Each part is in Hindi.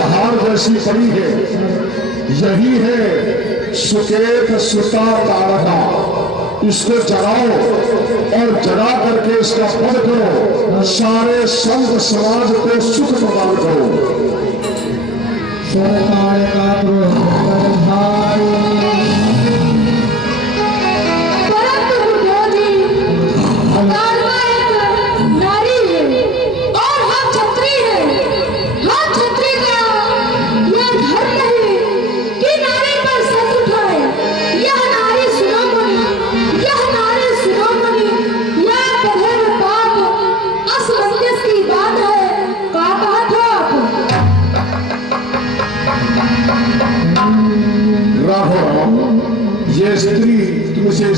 पहाड़ जैसी पड़ी है, यही है सुकेत सुता तारका। इसको जगाओ और जगा करके इसका वध करो, सारे संत समाज को सुख प्रदान करो। सरकार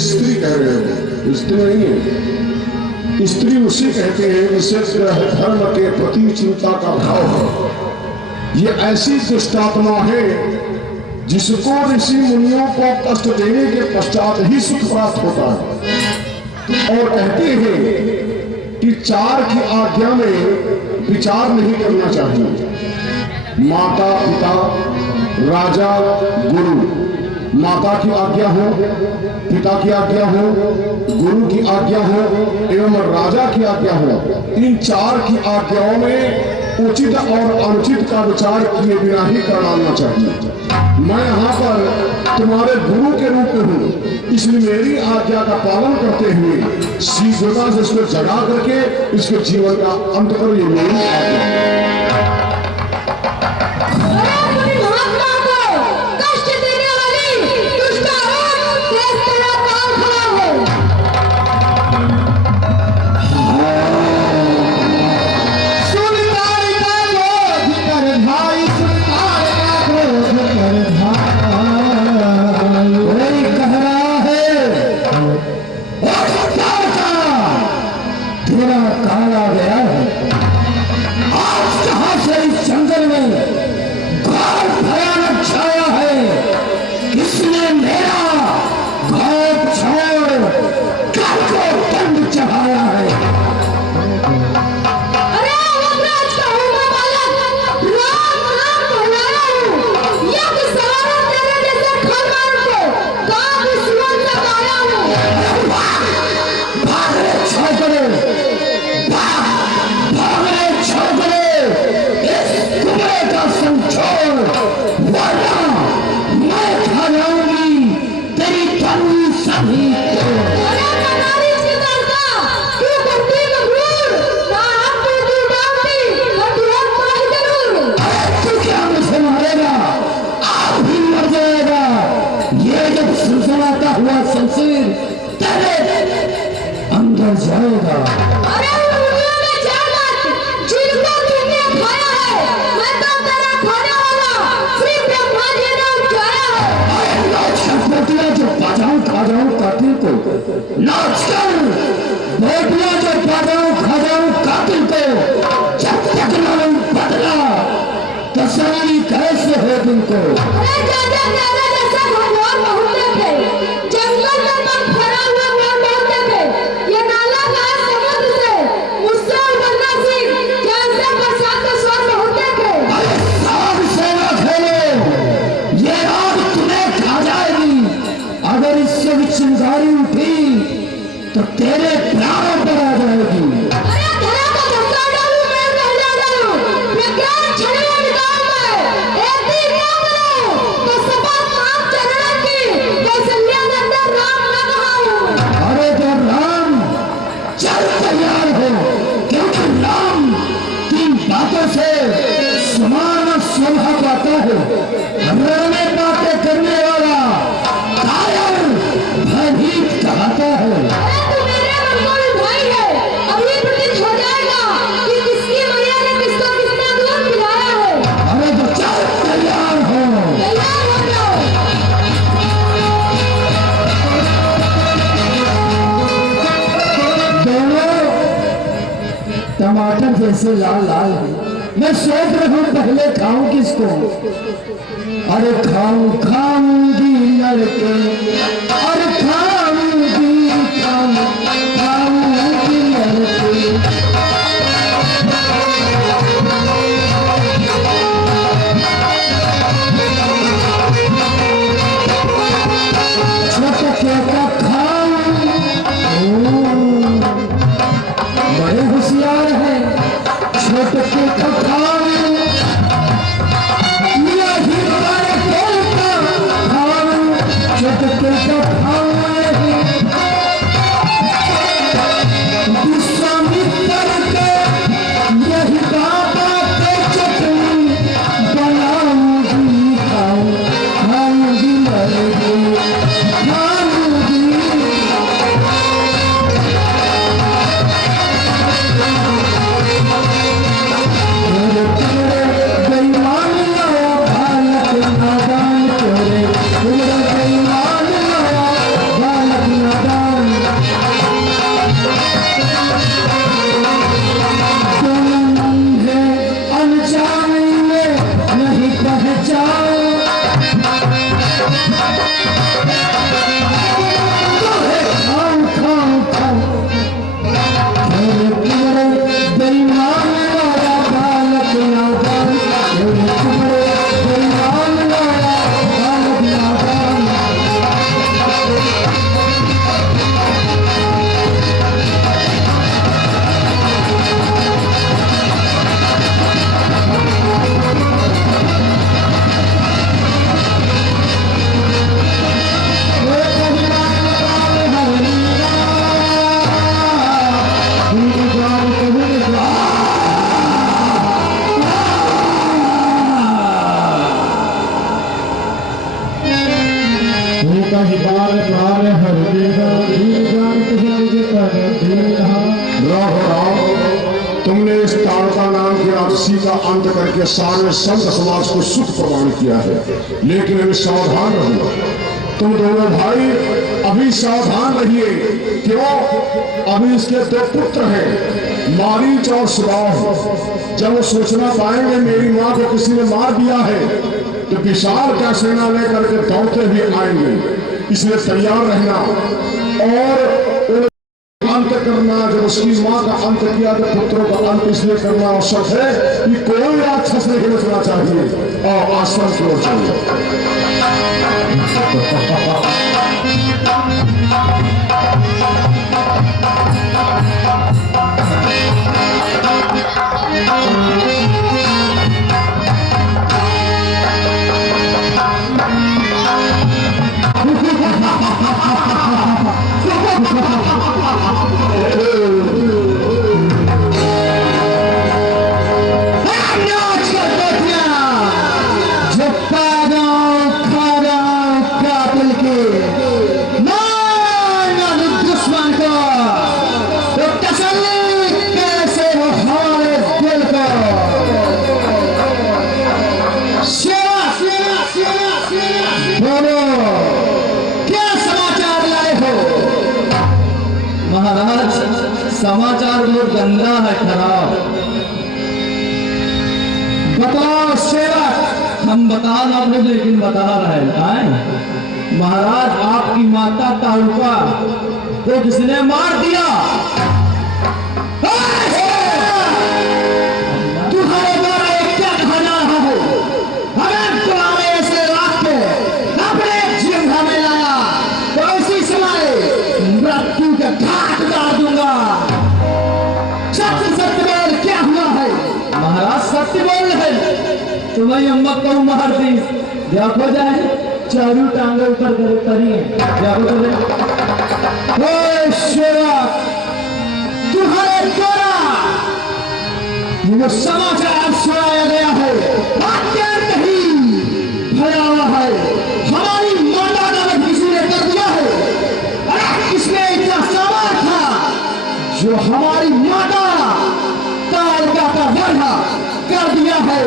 स्त्री कह रहे हो, स्त्री नहीं है। स्त्री उसे कहते हैं जिसे धर्म के प्रति चिंता का भाव है। ये ऐसी दुष्टात्मा है जिसको ऋषि मुनियों को कष्ट देने के पश्चात ही सुख प्राप्त होता है। और कहते हैं कि चार की आज्ञा में विचार नहीं करना चाहिए। माता पिता राजा गुरु। माता की आज्ञा हो, पिता की आज्ञा हो, गुरु की आज्ञा हो एवं राजा की आज्ञा हो, इन चार की आज्ञाओं में उचित और अनुचित का विचार किए बिना ही कर डालना चाहिए। मैं यहाँ पर तुम्हारे गुरु के रूप में हूँ, इसलिए मेरी आज्ञा का पालन करते हुए शीघ्रता से इसको जगा करके इसके जीवन का अंत करो। ये मेरी आज्ञा। टमाटर जैसे लाल लाल है। मैं सोच रहा हूँ पहले खाऊं किसको? अरे खाऊंगी लड़के, अरे खाऊंगी लड़के। माही बार बार हर देगा दीन जान तुझे मुझे कर दीना। राम राम, तुमने इस ताड़का नाम की राक्षसी का अंत करके सारे संत समाज को सुख प्रदान किया है, लेकिन अभी सावधान रहो। तुम दोनों भाई अभी सावधान रहिए। क्यों? अभी इसके दो पुत्र हैं, मारीच और सुबाह। जब वो सूचना पाएंगे मेरी माँ को किसी ने मार दिया है, तो विशाल का सेना लेकर के दौड़ते हुए आएंगे। इसलिए तैयार रहना और अंत करना। जब उसकी माँ का अंत किया तो पुत्रों का अंत इसलिए करना आवश्यक है कि कोई राक्षस नहीं बचना चाहिए। और आश्रम की ओर चलिए। समाचार बहुत गंदा है, खराब। बताओ सेवक। हम बता रहे लेकिन बता रहे हैं महाराज, आपकी माता तारुका को किसने मार दिया? तुम्हारे द्वारा क्या कहा जा रहा है? अगर तुम्हारे ऐसे रास्ते अपने जिंदा में लाया तो इसी समय मृत्यु के घाट उतार दूंगा। सत्य सत्य बोल, क्या हुआ है? महाराज सत्य बोल रहे तुम्हें अम्मा को मार दी। देखो जाए चारू टांगे ऊपर करे तरी देखो तुम्हारे द्वारा ये समाचार सुनाया गया है, अत्यंत ही भयावह है। हमारी माता का किसी ने कर दिया है। अरे इसमें इतना सामान था जो हमारी माता तालिका का वर्णा कर दिया है।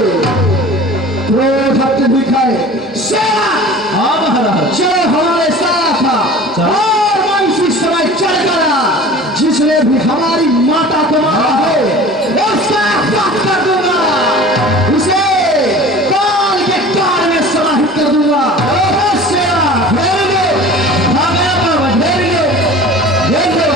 क्रोध दिखाए सेना। हाँ महाराज, जो हमारे साथ था और वंशी समय चल गया, जिसने भी हमारी माता को मारा है उसका वध कर दूंगा, उसे काल के काल में समाहित कर दूंगा। सेना घेर लो, घेर लो, घेर लो।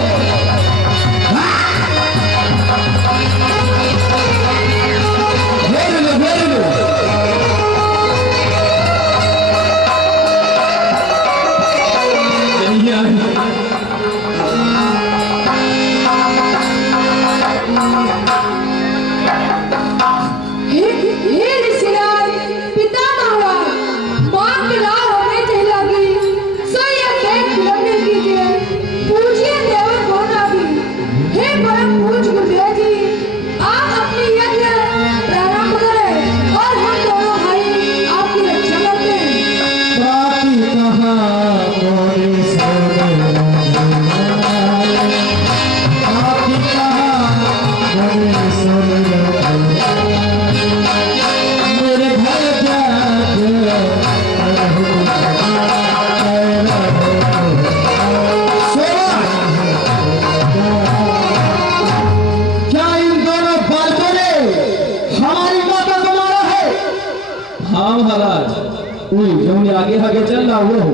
आगे आगे चल रहा वो हो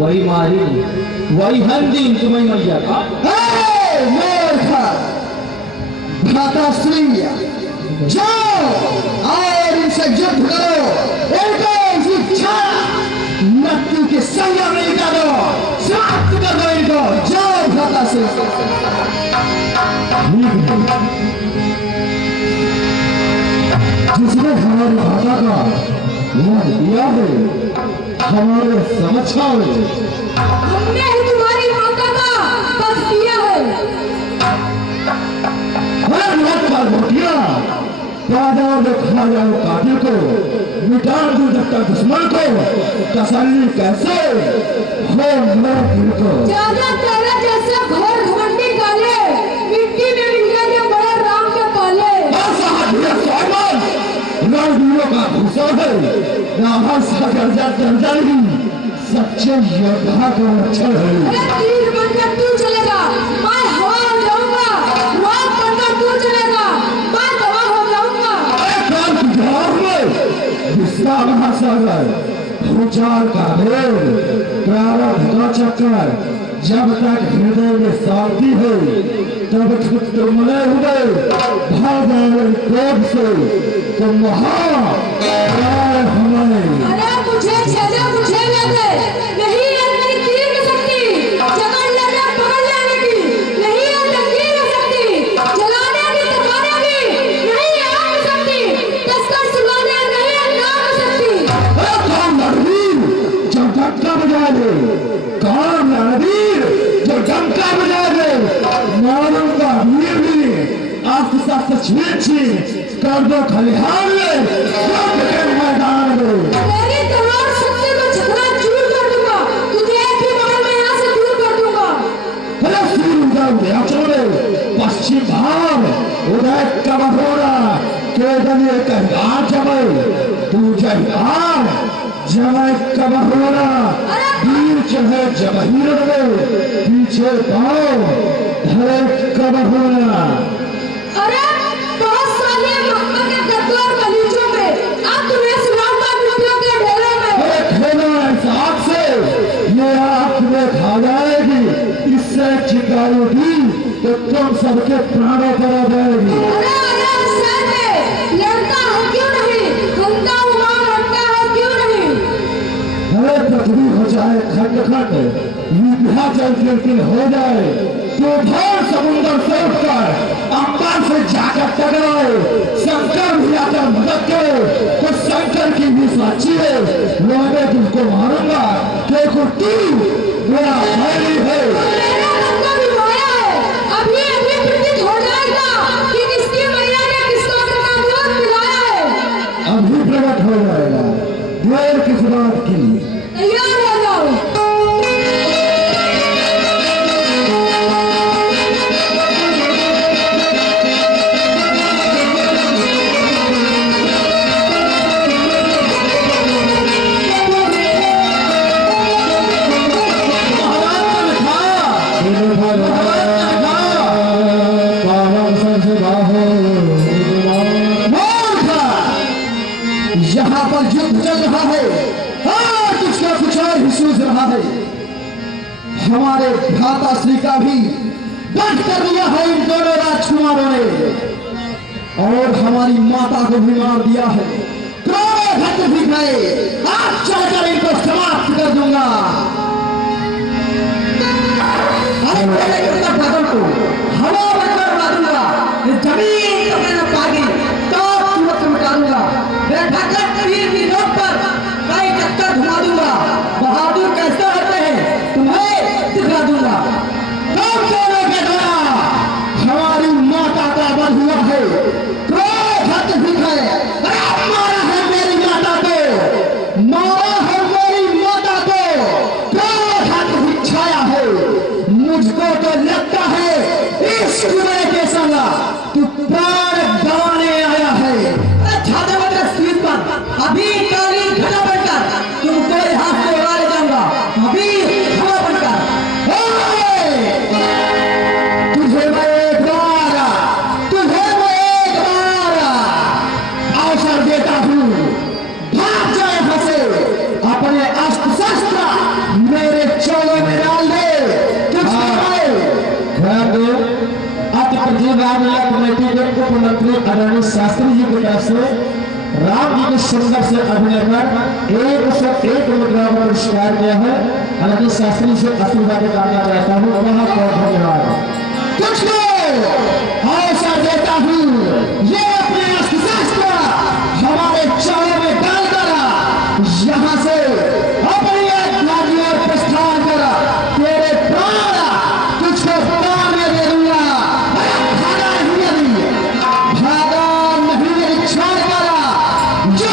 वही मारी वही हर दिन तुम्हें मैया का भ्राताश्री जाओ और इनसे युद्ध करो, इनको शिक्षा मृत्यु के संग में निकालो, समाप्त कर दो इनको। जाओ भ्राताश्री। जिसने हमारी माता का वध दिया है हमारे समझा है, हमने ही तुम्हारी माता का वध किया है। बाजार में खा जाओ काटे को मिटा दूं डरता दुश्मन को तसल्ली कैसे हो मेरे दिल को। ज्यादा तेरे जैसे घोर घमंडी काले मिट्टी में मिल गए बड़े राम के पाले। रणवीरों का भूसा है रावण सा गर्जा नहीं सच्चे योद्धा का लक्षण है। अरे तीर बनकर तू चलेगा मैं हवा हो जाऊंगा, रात बनकर तू चलेगा मैं दवा हो जाऊंगा। विश्वा महासागर भूचाल का भेद प्रारब्ध का चक्कर जब तक हृदय में शांति हो तब तक तुमने हुए भाग क्रोध से तुम हमारे। अरे मुझे छेदे मुझे लेते नहीं है मेरी तीर की शक्ति, जकड़ लेने पकड़ लेने की नहीं है लकीर की शक्ति, जलाने की तबाने की नहीं है आग की शक्ति, तस्कर सुलाने नहीं है नाम की शक्ति। जो डंका बजा दे कौन रणवीर जो डंका बजा दे मारूंगा वीर भी आस्ते आस्ते छीन कर दो खलिहान में मैदान में। तेरी तलवार शक्ति को झकड़ा चूर कर दूंगा, तुझे एक ही बार में यहाँ से दूर कर दूंगा। अरे सूर्य उदय छोड़े पश्चिम भाग उदय कब हो रहा केदलिए कहगार जमाई तू जयकार जमाई कब हो रहा वीर चढ़े जबहीर में पीछे पाओ धरे कब हो रहा। अरे बहुत साले मक्का के गद्दार गलीचों में अब तुम्हें सुनाता टुकड़ों के ढेरों में। खेलो ऐसा आग से ये आग में खा जाएगी इससे चिंगारी भी तो तुम सबके प्राणों पर आ जाएगी। अरे सैन्य लड़ता है क्यों नहीं, हंता हुआ लड़ता है क्यों नहीं। अरे पृथ्वी हो जाए खंड खंड विंध्याचल कीर्तन हो जाए तूफान समुद्र से उठकर अंबर से जाकर टकराए शंकर भी आकर मदद करे तो शंकर की भी साक्षी है मैं तुमको मारूंगा क्योंकि तू मेरा भाई है। मेरा रंगा भी माया है अभी अभी प्रतीत हो जाएगा कि किसकी मैया ने किसको अपना दूध पिलाया है। अभी प्रकट हो जाएगा देर किस बात की। तैयार हो जाओ। यहाँ पर युद्ध चल रहा है हाँ कुछ ना कुछ और ही सूझ रहा है। हमारे भ्राता श्री का भी वध कर दिया है इन दोनों राजकुमारों ने और हमारी माता को भी मार दिया है। क्रोध भी गए आज चलकर इनको समाप्त कर दूंगा। अरे पागल को हवा बनकर उड़ा दूंगा जमीन तो मैंने पागी तो तुरंत मिटा दूंगा बैठा कर तीर की नोक पर कई चक्कर घुमा दूंगा। बहादुर कैसे होते हैं तुम्हें दिखा दूंगा। तुम दोनों के द्वारा हमारी माता का वध हुआ है क्रोध भी है मारा है मेरी माता को मारा है मेरी माता को क्रोध भी छाया है। मुझको तो लगता है इस जुए के संग तू प्राण गंवाने आया है। अभी काली घटा बनकर तुमको यहाँ से उड़ा ले जाऊंगा अभी हवा बनकर। तुझे मैं एक बार अवसर देता हूँ भाग जा यहाँ से अपने अस्त्र शस्त्र मेरे चोले में डाल दे। कमेटी के उप मंत्री आदरणीय शास्त्री जी की तरफ से राम जी के सुंदर से अभिनय कर 101 मुद्रा का पुरस्कार दिया है। आदरणीय शास्त्री से आशीर्वाद करना चाहता हूँ बहुत बहुत धन्यवाद। अवसर देता हूँ ये अपने अस्त्र शस्त्र हमारे चौड़े में डालकर यहाँ से अपनी एक गाड़ी और प्रस्थान कर तेरे प्राण तुझको प्राण में दे दूंगा। भागा नहीं छोड़ कर जो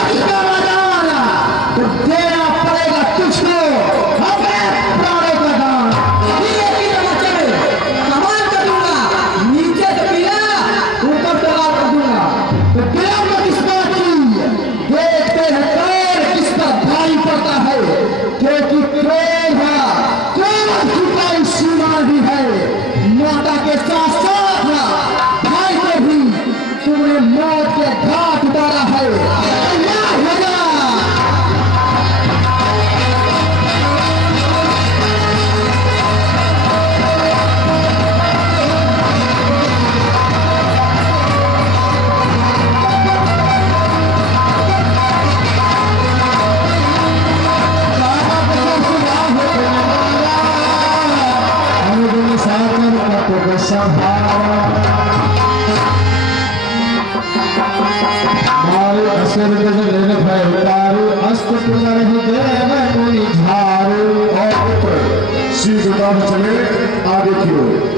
और सीधा चले आगे की ओर।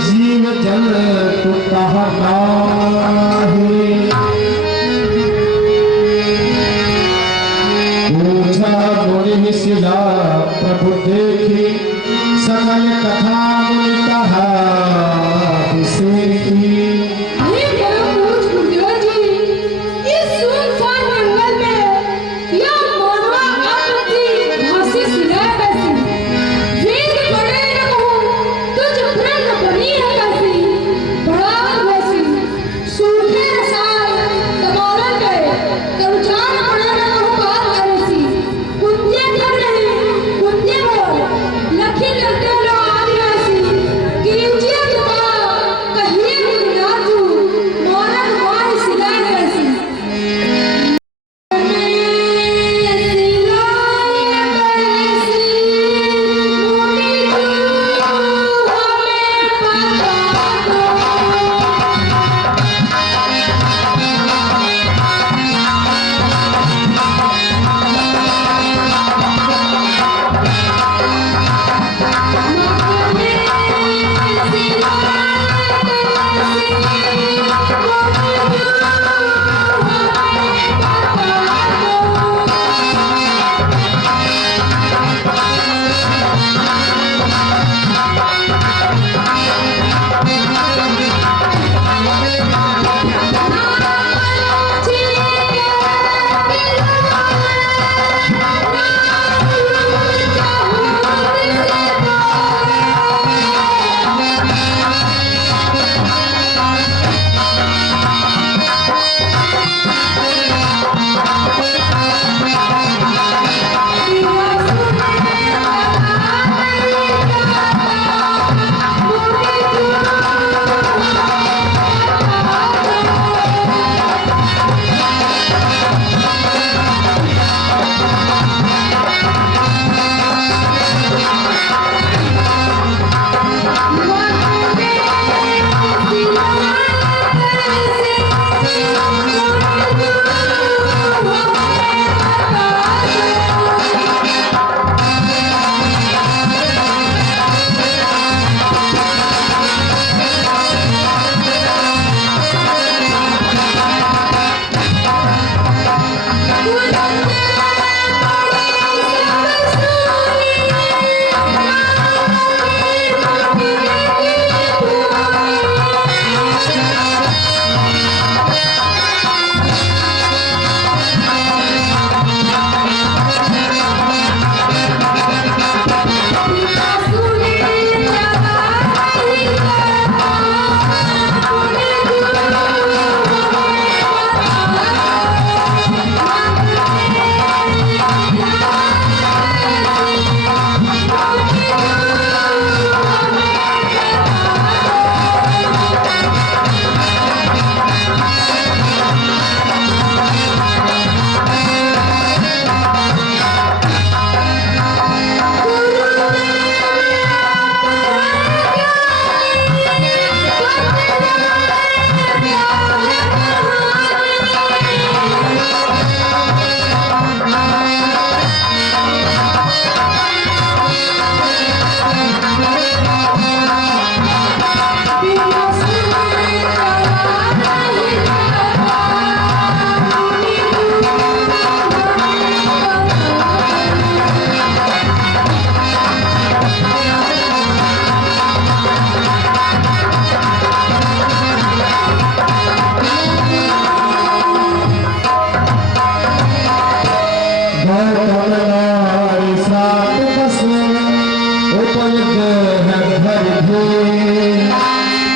जीव जल पूछा मुनि शिला प्रभु देखी सकल कथा मुनि कहा लखी लगते लो आदिवासी की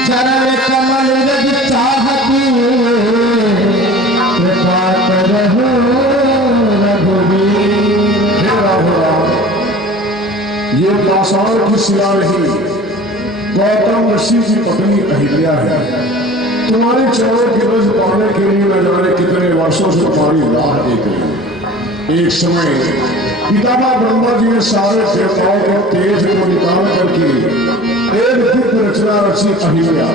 चरण कमल रज चाहती कृपा करहु रघुवीर। ये पाषाण की शिला नहीं, गौतम ऋषि की पत्नी अहिल्या है। तुम्हारे चरणों की रज पाने के लिए न जाने कितने वर्षों से तुम्हारी राह देख रही। एक समय पितामह ब्रह्मा जी ने सारे देवताओं के तेज को निकाल करके एक दिव्य रचना रची अहिल्या,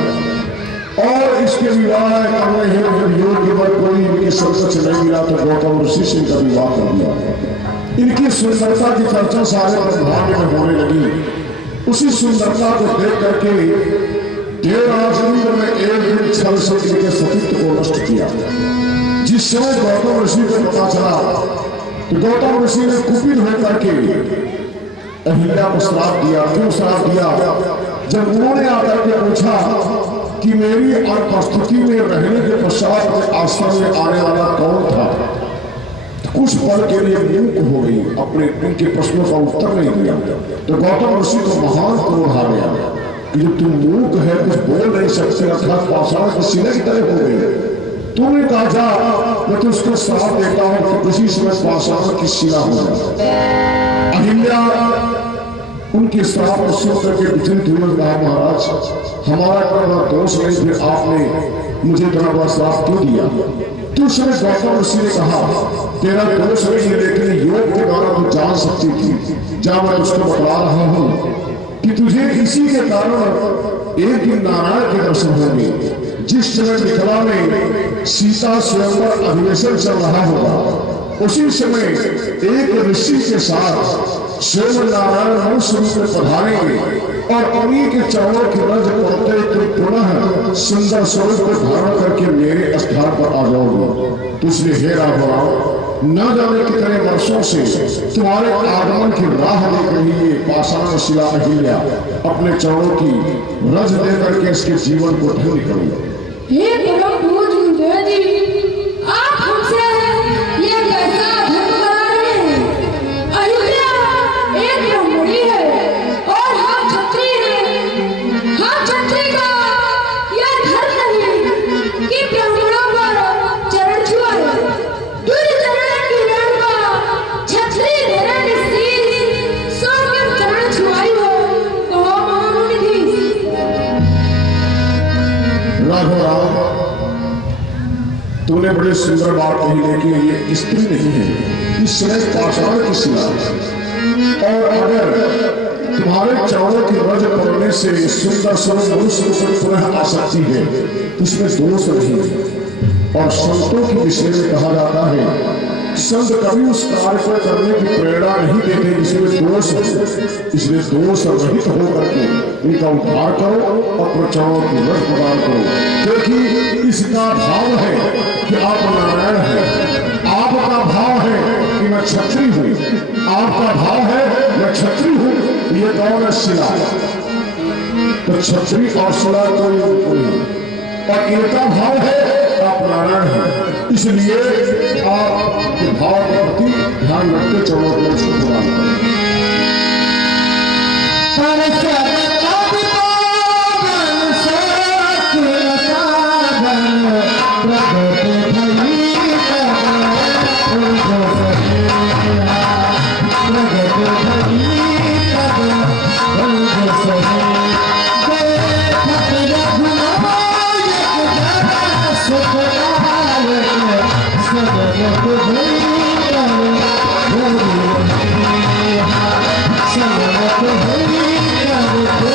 और इसके विवाह करने हेतु योग्य पर कोई इनके संकट नहीं मिला तो गौतम ऋषि से इनका विवाह कर दिया। इनकी सुंदरता की चर्चा सारे ब्रह्मांड में होने लगी। उसी सुंदरता को देख करके देवराज इंद्र ने एक दिन छल से इनके सतीत्व को नष्ट किया। जिस समय गौतम ऋषि को पता चला तो गौतम ऋषि ने कुपित होकर के अहिल्या को श्राप दिया। क्यों श्राप दिया? जब उन्होंने आकर के पूछा कि मेरी अनुपस्थिति में रहने के पश्चात आश्रम में आने वाला कौन था, कुछ पल के लिए मूक हो गई, अपने उनके प्रश्नों का उत्तर नहीं दिया। तो गौतम ऋषि को महान क्रोध आ गया कि जब तुम मूक है, कुछ बोल नहीं सकते, अर्थात पाषाण की शिला की तरह हो गई। तुमने कहा जा मैं तो उसको श्राप देता हूं कि किसी समय पाषाण की शिला हो जाए। अहिल्या उनके श्राप को सुन करके विचलित हुए, कहा महाराज हमारा कोई बड़ा दोष नहीं, फिर आपने मुझे इतना बड़ा श्राप क्यों दिया? तो उस समय गौतम ऋषि ने कहा तेरा दोष नहीं है, लेकिन योग के द्वारा तू जान सकती थी। जहां मैं उसको बता रहा हूं कि तुझे इसी के कारण एक दिन नारायण के दर्शन होंगे। जिस समय मिथिला में सीता स्वयंवर अधिवेशन चल रहा होगा, उसी समय एक ऋषि के साथ स्वयं नारायण मनुष्य रूप में पधारेंगे और उन्हीं के चरणों की रज पड़ते तो पुनः सुंदर स्वरूप को धारण करके मेरे स्थान पर आ जाओगे। तो इसलिए हे राघव, न जाने कितने वर्षों से तुम्हारे आगमन की राह देख रही है पाषाण शिला अहिल्या, अपने चरणों की रज दे करके इसके जीवन को धन्य करो। हे परम पूज्य गुरुदेव जी, आप हमसे ये कैसा धर्म करा रहे हैं? अहिल्या एक ब्राह्मणी है और हम क्षत्रिय हैं। हम क्षत्रिय का यह धर्म नहीं कि ब्राह्मणों पर चरण छुआए। दुर्जनन की रण का क्षत्रिय धर्म निश्चय सो कर चरण छुआई हो, कहो महामुनि। राघव तूने बड़ी सुंदर बात कही, लेकिन ये स्त्री नहीं है, इस समय पाषाण की शिला है। और अगर तुम्हारे चरणों की रज पड़ने से सुंदर स्वरूप मनुष्य को पुनः आ सकती है तो इसमें दोष नहीं है। और संतों के विषय में कहा जाता है संत कभी उस कार्य को करने की प्रेरणा नहीं देते जिसमें दोष हो। इसलिए दोष रहित होकर के इनका उद्धार करो और चरणों की रज प्रदान करो, क्योंकि इसका भाव है कि आप नारायण हैं, आपका भाव है कि मैं क्षत्रिय हूँ, आपका भाव है मैं क्षत्रिय हूँ। ये कौन है? शिला। तो क्षत्रिय और शिला कोई नहीं, और इनका भाव है आप नारायण हैं। इसलिए आपके भाव के प्रति ध्यान रखते चरणों को प्रदान करें। Thank you.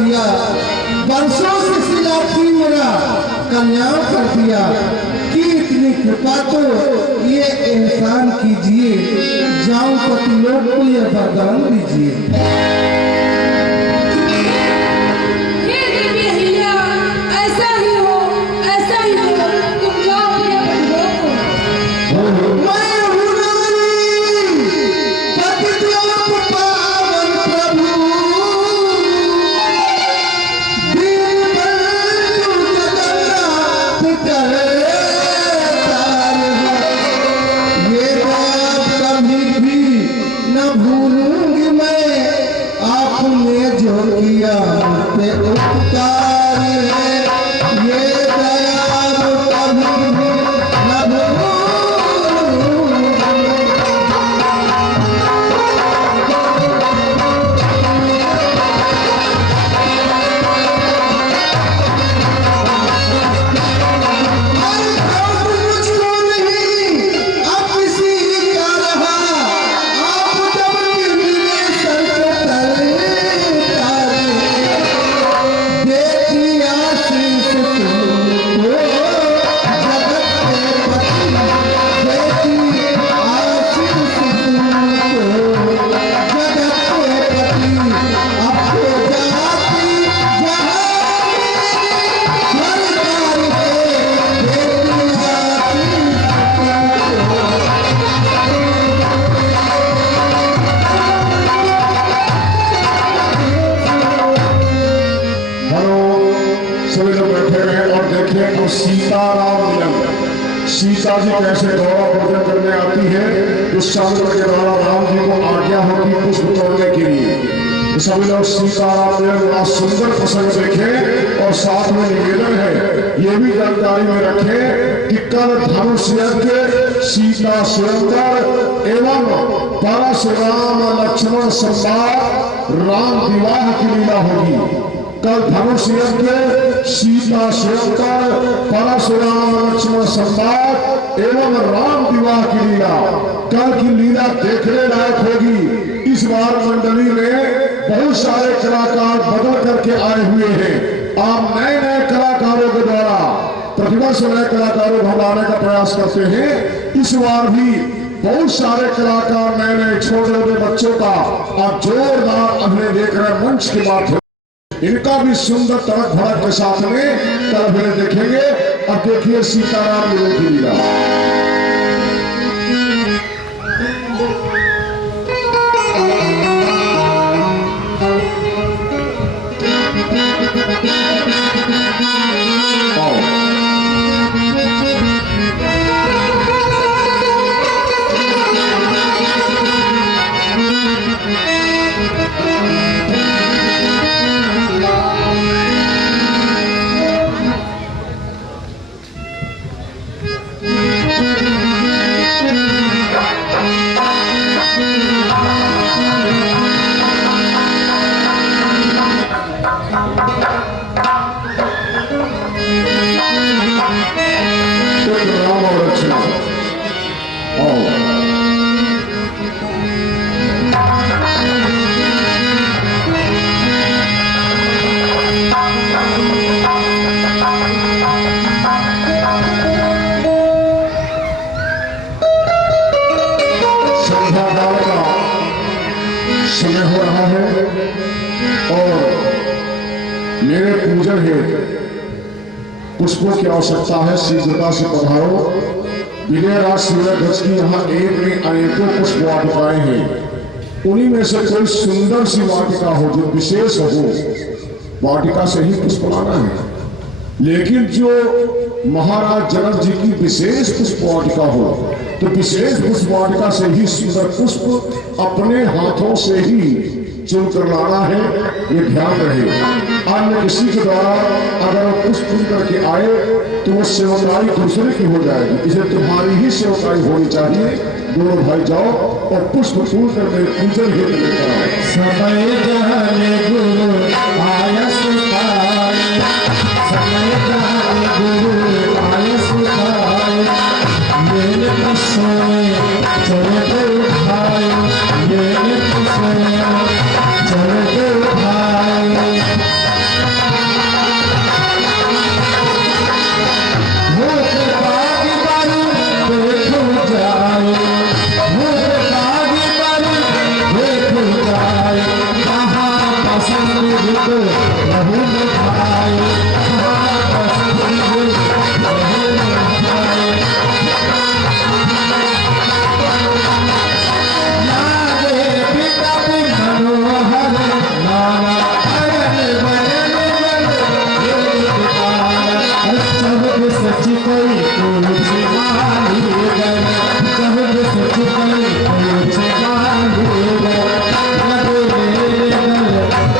दिया, वर्षों से सिलाती मेरा कल्याण कर दिया कि इतनी कृपा तो ये एहसान कीजिए, जाऊं पतिलोक को ये वरदान दीजिए। हे देवी अहिल्या, ऐसा ही हो, ऐसा ही हो, तुम जाओ अपने पतिलोक को। मैं हूँ नारी, पतिलोक पावन प्रभु, दीन बंधु जगन्नाथ करतार है। ये बात कभी भी न भूलूंगी मैं, आपने जो किया मुझ पे उपकार है। ये दयालु कभी भी न भूलूंगी। सभी लोग बैठे हैं और देखें तो सीताराम मिलन, सीता जी कैसे दौरा पूजन करने आती है उस चंद्र के द्वारा राम जी को आज्ञा होगी पुष्प तोड़ने के लिए। तो सभी लोग सीताराम मिलन बड़ा सुंदर प्रसंग देखें और साथ में निवेदन है ये भी जानकारी में रखें कि कल धनुष यज्ञ सीता स्वयंवर एवं परशुराम लक्ष्मण संवाद राम विवाह की लीला होगी। कल धनुष यज्ञ सीता स्वयंवर परशुराम लक्ष्मण संवाद एवं राम विवाह की लीला, कल की लीला देखने लायक होगी। इस बार मंडली में बहुत सारे कलाकार बदल करके आए हुए हैं। आप नए नए कलाकारों के द्वारा प्रतिभा से नए कलाकारों को लाने का प्रयास करते हैं। इस बार भी बहुत सारे कलाकार नए नए छोटे छोटे बच्चों का आप जोरदार अभिनय देख रहे हैं मंच के माध्यम, इनका भी सुंदर तड़क भड़क के साथ में कल अभिनय देखेंगे। अब देखिए सीताराम मिलन की लीला। राम और लक्ष्मण संध्याकाल का समय हो रहा है और मेरे पूजन है पुष्पों की आवश्यकता है। शीघ्रता से पधारो। विजय राज सूर्यध्वज की यहाँ एक में अनेकों पुष्प वाटिकाएं हैं, उन्हीं में से कोई सुंदर सी वाटिका हो जो विशेष हो, वाटिका से ही पुष्प लाना है। लेकिन जो महाराज जनक जी की विशेष पुष्प वाटिका हो तो विशेष पुष्प वाटिका से ही सुंदर पुष्प अपने हाथों से ही चुनकर लाना है, ये ध्यान रहे। अन्य किसी के द्वारा अगर वो पुष्प चुन करके आए तो वो सेवकाई दूसरे की हो जाएगी, इसे तुम्हारी ही सेवकाई होनी चाहिए। दोनों भाई जाओ और पुष्प फूल कर मेरे पूजन हेतु लेकर आओ। समय जाने गुरु आयस पाए, समय जाने गुरु आयस पाए, मेरे पसोए चले गए भाई, मेरे पसोए चले गए भाई। को नहीं मिठाए सच्ची कोई तुझे मानी गए जब सच्ची कोई तुझे मानी गए लगे मेरे गल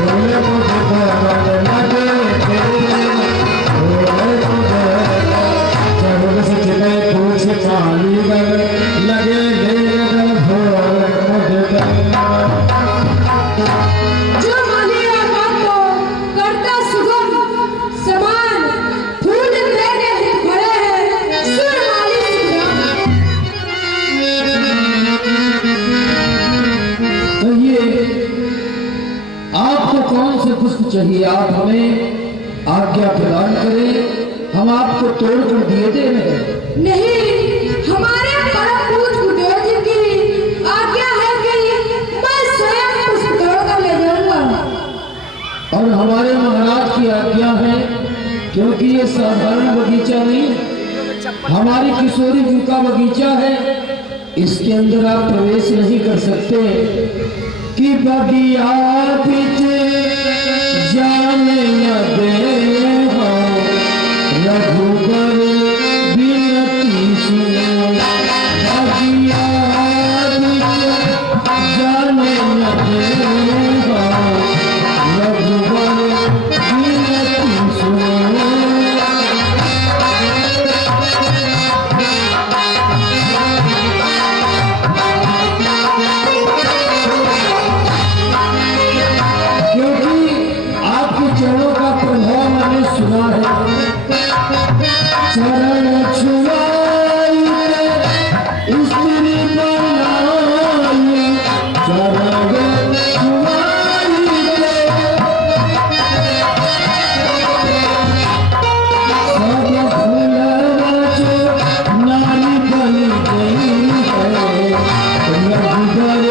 बोले मुझे बोल लगे तेरे बोले मुझे जब सच्ची कोई तुझे मानी गए लगे मेरे गल बोले मुझे जो माली आकाश को करता सुगम समान फूल तेरे हित भरे हैं सुर माली सुगम। कहिए आपको कौन से पुष्प चाहिए? आप हमें आज्ञा प्रदान करें, हम आपको तोड़कर दिए दे रहे हैं। नहीं, हमारे परम पूज्य गुरुदेव जी की आज्ञा है कि मैं स्वयं पुष्प तोड़कर ले जाऊंगा। और हमारे महाराज की आज्ञा है, क्योंकि ये साधारण बगीचा नहीं, हमारी किशोरी जी का बगीचा है, इसके अंदर आप प्रवेश नहीं कर सकते। कि बगिया पीछे जाने न दे हो रघुबर बिनती सुनो बगिया पीछे जाने न दे हो रघुबर बिनती सुनो। क्योंकि आपके चरणों का प्रभाव मैंने सुना है। चरण छुआई स्त्री बनाई चरण छुआई सब फूलवा जो नारी बनी गई है रघुबर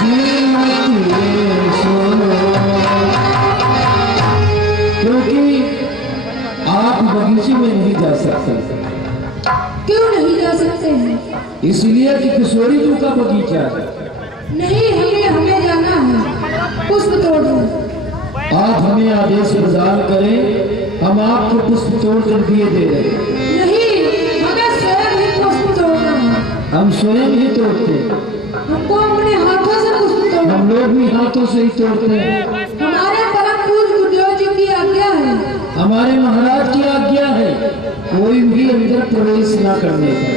बिनती सुनो। क्योंकि आप बगीचे में नहीं जा सकते। क्यों नहीं जा सकते हैं? इसलिए कि किशोरी जी का बगीचा है। नहीं, हमें जाना है पुष्प तोड़ने। आप हमें आदेश प्रदान करें, हम आपको पुष्प तोड़ कर दिए दे रहे हैं। नहीं, हमें स्वयं ही पुष्प तोड़ना है। हम स्वयं ही तोड़ते हैं, हमको अपने हाथों से पुष्प तोड़ना। हम लोग भी हाथों से ही तोड़ते हैं। हमारे परम पूज्य गुरुदेव जी की आज्ञा है। हमारे महाराज की आज्ञा है, कोई भी अंदर प्रवेश ना करने का।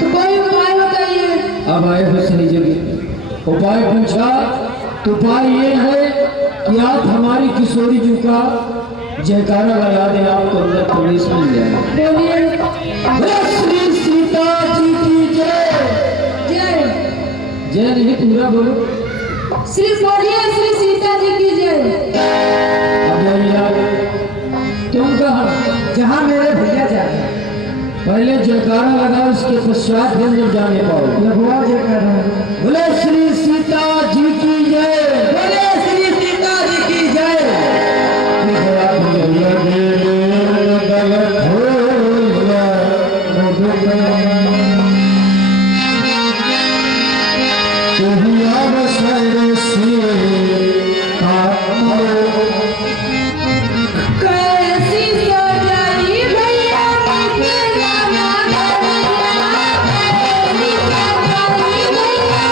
तो कोई उपाय बताइए। अब आए हो सही जगह। उपाय पूछा तो उपाय ये है कि आप हमारी किशोरी जी का जयकारा लगा दें, आपको अंदर प्रवेश मिल जाए। बोलिए श्री सीता जी की जय। जय। जय नहीं पूरा बोलो। श्री बोलिए श्री सीता जी की जय। अब जाइए आगे। तुम कहाँ? जहाँ मेरे भैया जा रहे हैं। पहले जयकारा लगा, उसके पश्चात भी अंदर जाने पाओ। लगवा जयकारा। बोले श्री सीता जी की जय। बोले श्री सीता जी की जय। कैसी सजाई भैया की लाना कैसी सजाई भैया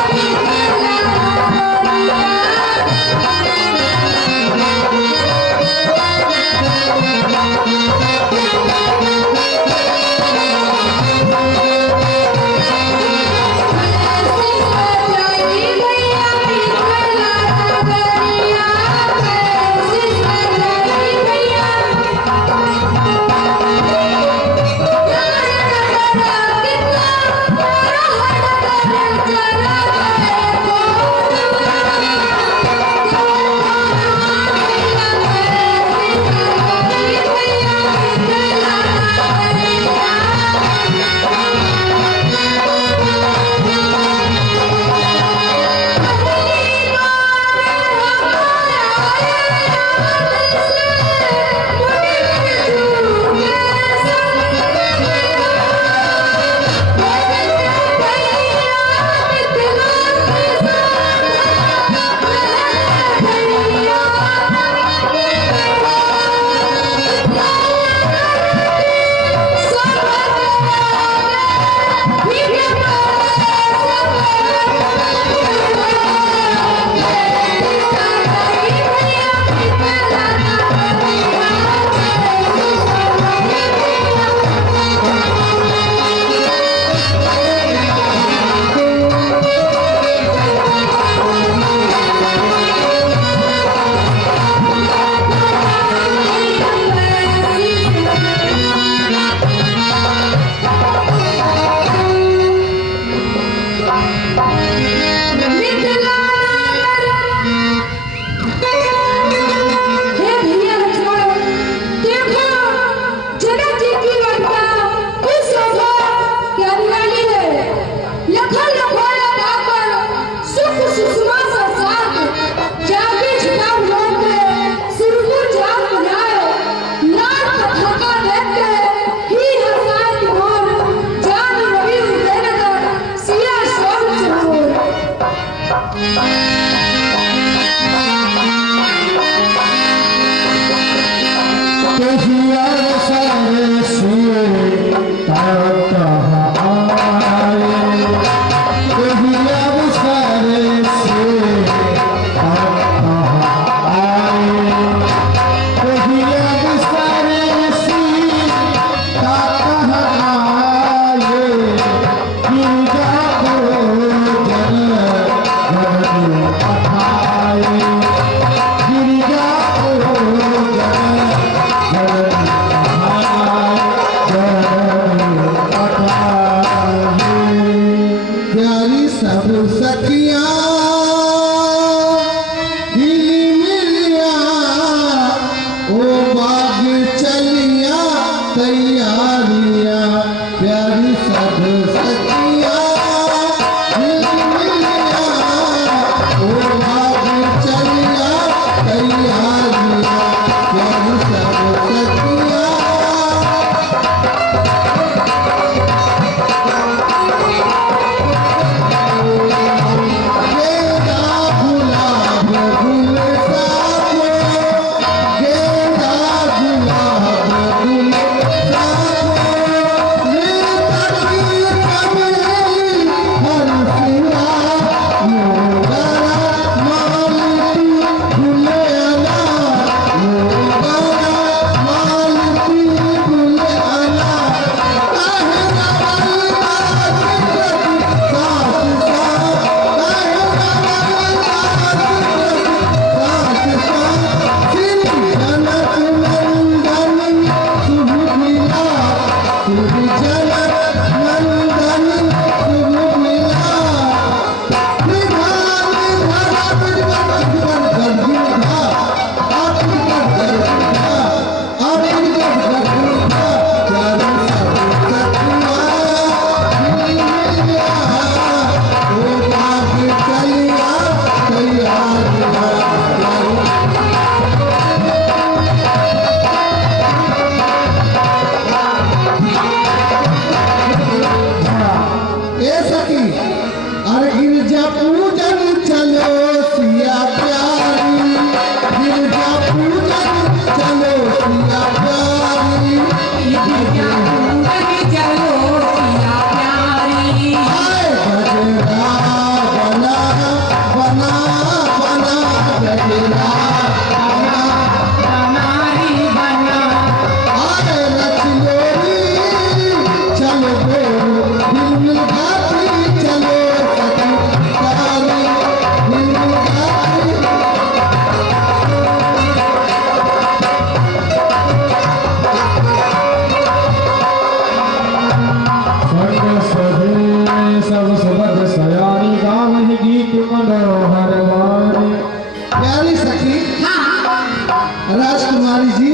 राजकुमारी जी,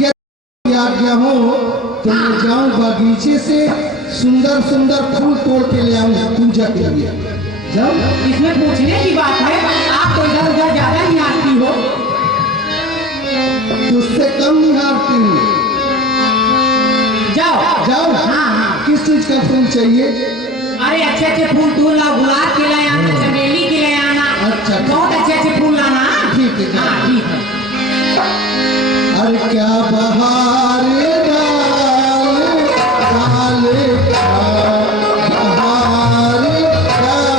यदि आज्ञा हो तो मैं जाऊं बगीचे से सुंदर सुंदर फूल तोड़ के ले आऊं पूजा के लिए। जाओ। इसमें पूछने की बात है, आप तो इधर उधर ज्यादा निहारती हो। तुझसे कम निहारती हूँ। जाओ जाओ। हाँ। किस चीज का फूल चाहिए? अरे अच्छे अच्छे फूल तोड़ लाओ, गुलाब के ले आना, चमेली के ले आना। अच्छा। बहुत अच्छे अच्छे फूल लाना। ठीक है। हाँ ठीक है। अरे क्या बहार डाल डाल बहार डाल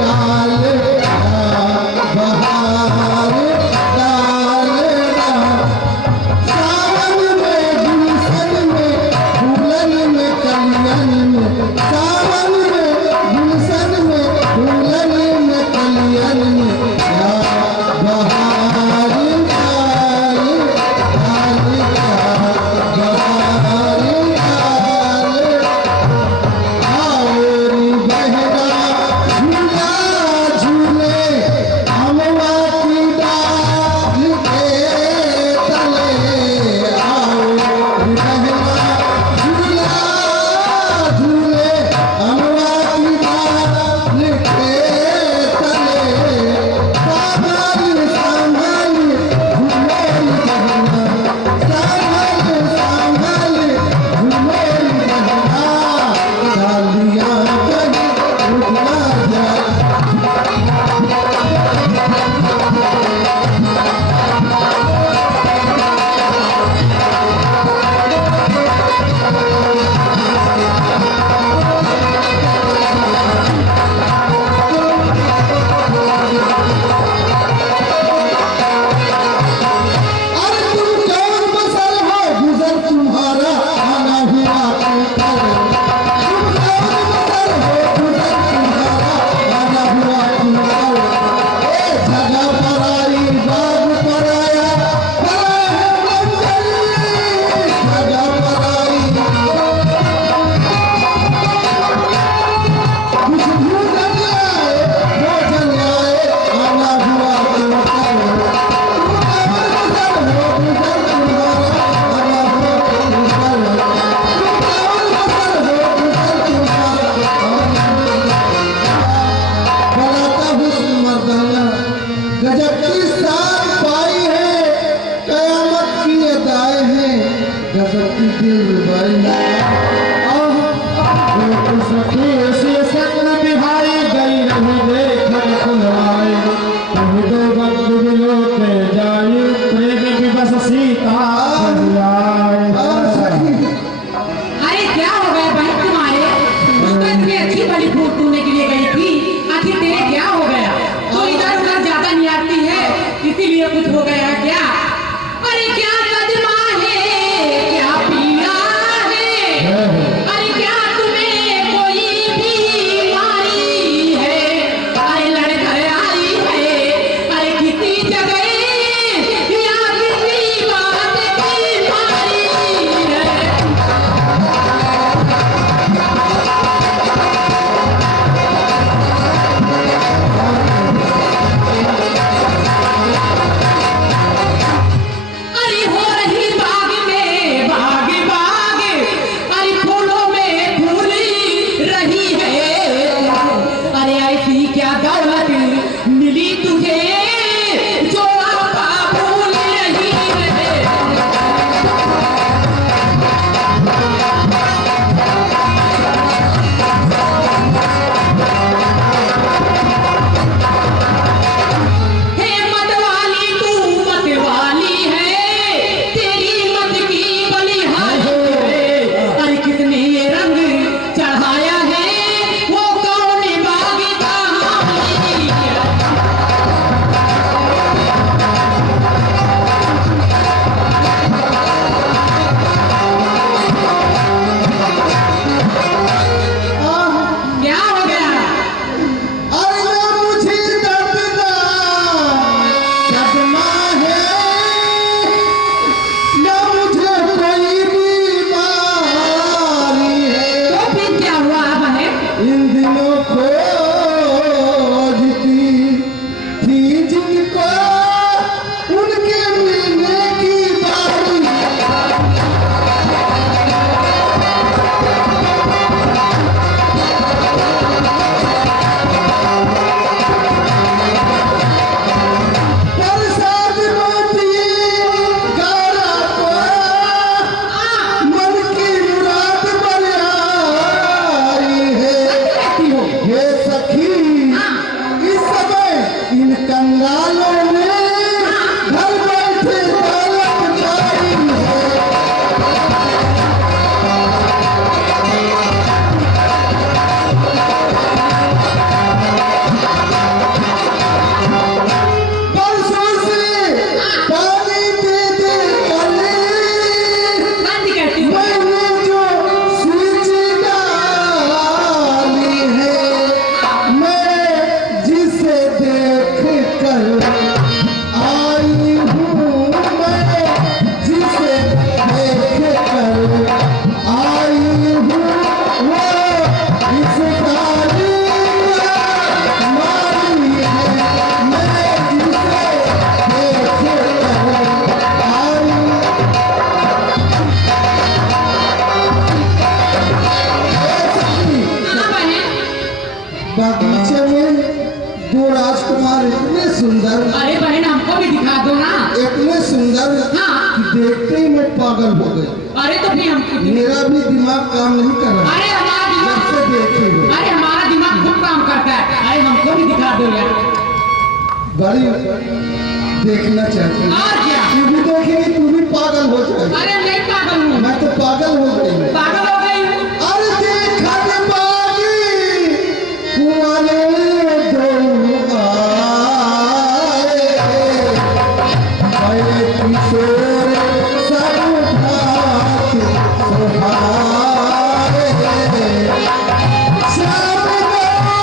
डाल बहार डाल सावन में गुलशन में फूलन में कलियन में सावन में गुलशन में क्या दौलत मिली तुझे जो आपा भूल रही है। हे मतवाली तू मतवाली है, तेरी मत की बलिहारी है। अरे कितने ये रंग चढ़ाया है, वो कौन बाग का माली है। क्या हो गया? अरे मुझे दर्द सदमा है, न मुझे कोई बीमारी है। तो फिर क्या हुआ है? इन दिनों खोजती थी जिनको उनके मिलने की बारी। बरसात मोती गारा को मन की मुराद बलिहारी है। कहती हो हे सखी, इस समय इन कंगालों ने घर बैठे दौलत पाई है। बरसों से पानी दे दे कले, शांति कहती हो। मैंने जो स्विच डाली है, मैं जिसे देख कर आई हूँ, मैं जिसे देख कर आई हूँ, वो इस गाली का माली है। मैं जिसे देख कर आई हाँ बहन। बगीचे में दो राजकुमार इतने सुंदर, अरे बहन हमको भी दिखा दो ना। इतने सुंदर हाँ। कि देखते ही मैं पागल हो गई। अरे तो फिर हमको मेरा भी दिमाग काम नहीं कर रहा अरे हमारा जब दिमाग से देखे हो। अरे हमारा दिमाग खूब काम करता है। अरे हमको भी दिखा दो यार। बड़ी देखना चाहती हूँ। और क्या? तू भी देखेगी, तू भी पागल हो जाएगी। अरे नहीं पागल हूँ, मैं तो पागल हो गई हूँ। पागल हो गई हूँ। अरे देखन बागी कुंवारे दो आए, भये किशोर सब भात सुहाए। श्याम गौरी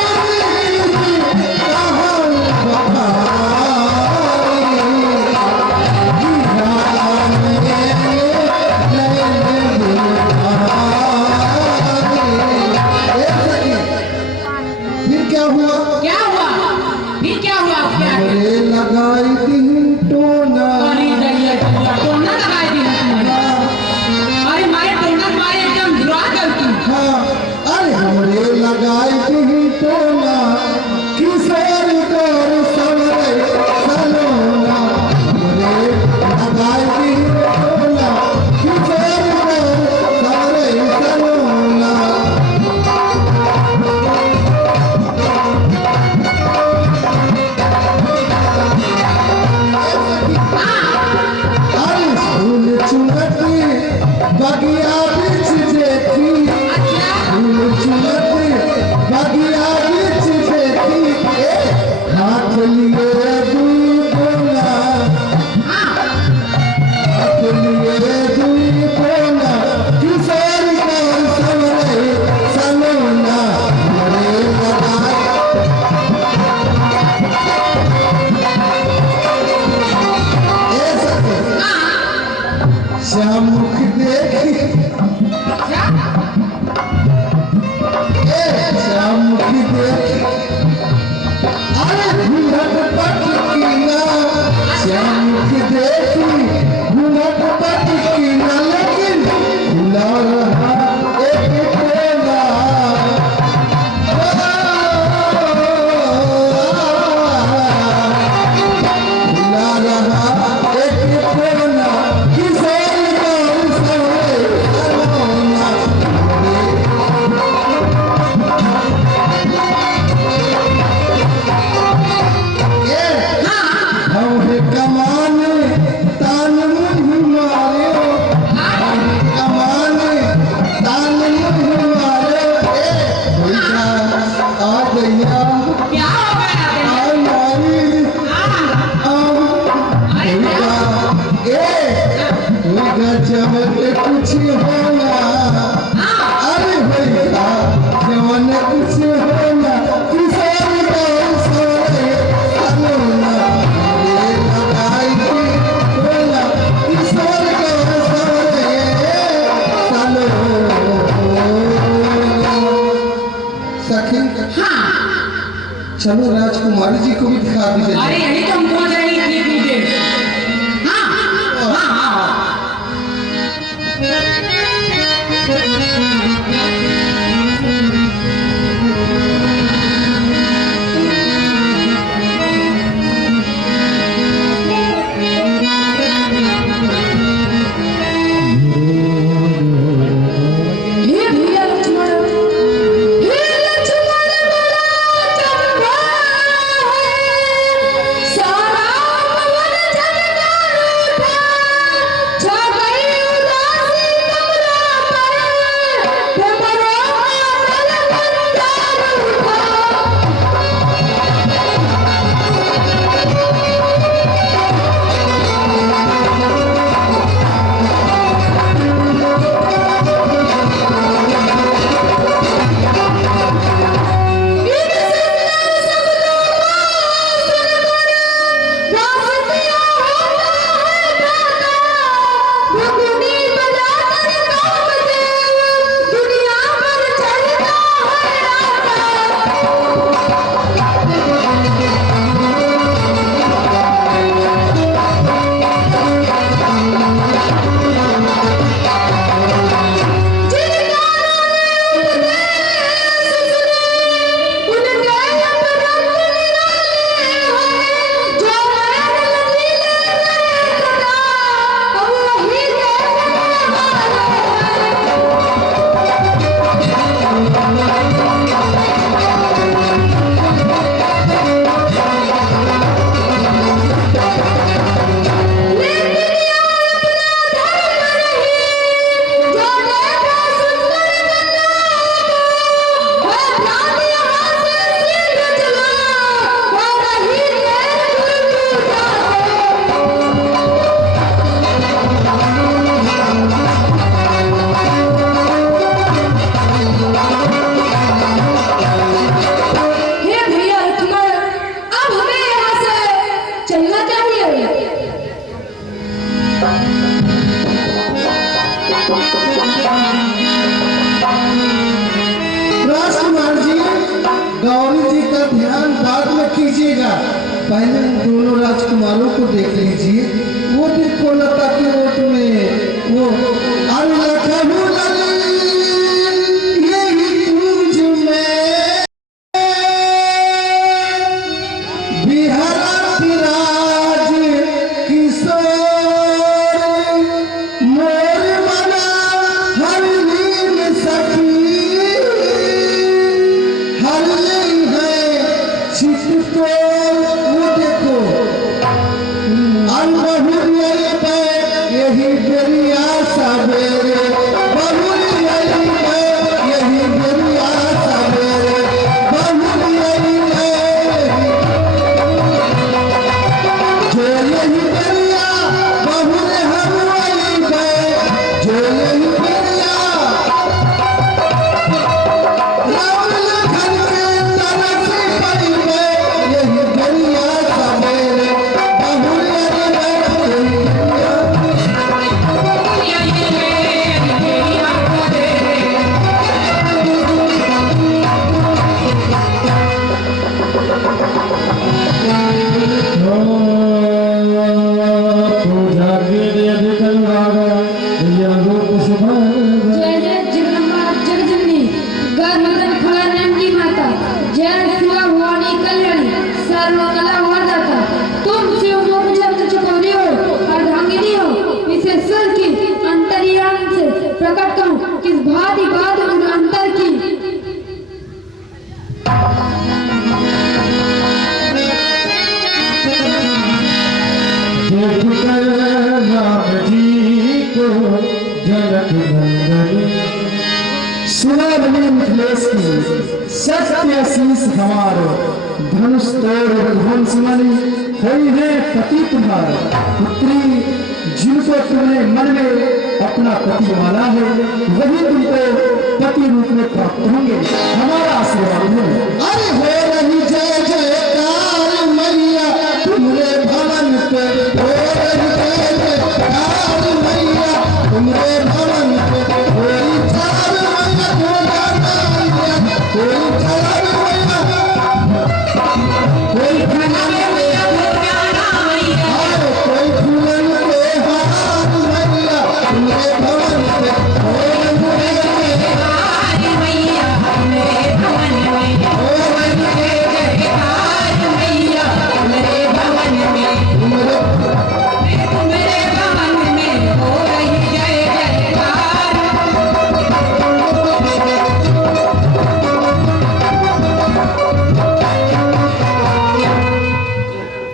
कहाँ बखारी, गिराने नैन बुझारी। फिर क्या हुआ? क्या हुआ? फिर क्या हुआ? क्या अरे लगाई थी टोना, अरे जलिया जलिया टोना लगाई दी तुमने। अरे मारे टोना मारे एकदम गिरा गई तुम। हाँ, अरे हमरे लगाई थी टोना, किशोर कर सवरे सलोना। हमरे लगाई थी टोना, किशोर कर सवरे सलोना। क्या हो गया जब कुछ होला अरे भैया जवन कुछ होला किसान गाँव सोए अलोना ये लगाई की होला किसान गाँव सोए सखी चलो राजकुमारी जी को भी दिखा दीजिए। अरे यही तो पहुंच रही थी मुझे। हाँ हाँ हाँ राजकुमार जी गौरी जी का ध्यान बाद में कीजिएगा, पहले उन दोनों राजकुमारों को देख लीजिए। वो देखो लता के ओट में वो सत्य शीश हमारो हंसमणि हुई है पति तुम्हारा, पुत्री जिनको तुमने मन में अपना पति माना है वही तुमको पति रूप में प्राप्त होंगे। हमारा आशीर्वाद है। अरे हो